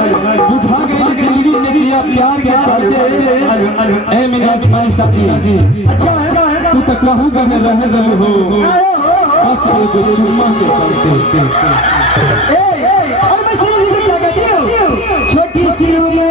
बुझा गई जिंदगी में जिया प्यार के चलते ए मेरे आसमानी साथी। अच्छा है तू तो कहूँ कि मैं रह गई हो बस एक चुम्मा के चलते। छोटी सी उम्र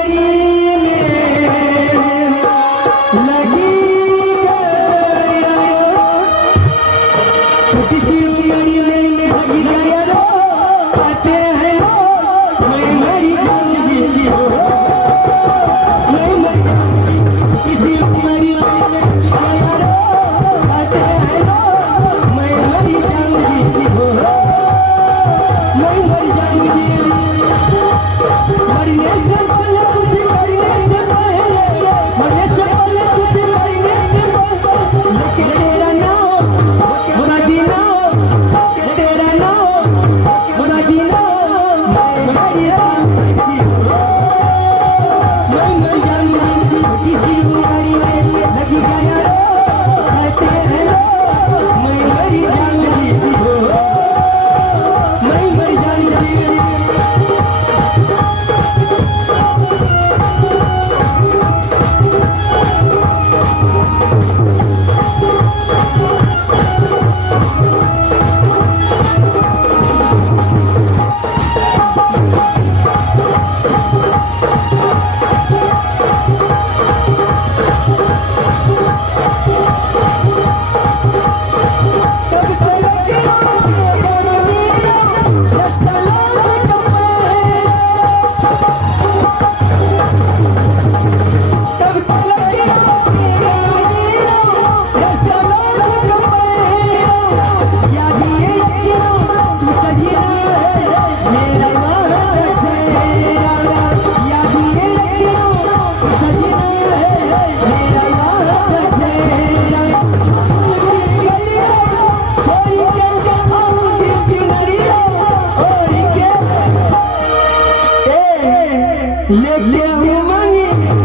लेके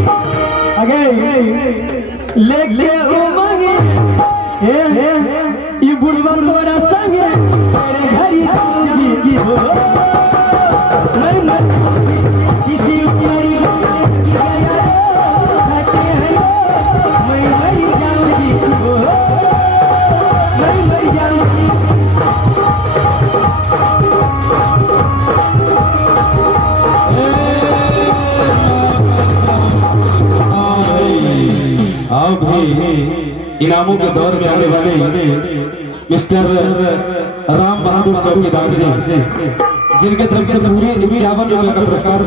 उमंगे लेके उमंगे ये बुढ़वा तोरा संगे तेरे घरी जाऊंगी मैं किसी उमरी मैं मरी जाऊंगी मैं मरी जाऊंगी। आओ भाई इनामों के दौर में आने वाले मिस्टर राम बहादुर चौकीदार जी जिनके तरफ से पूरे 51 रुपए का पुरस्कार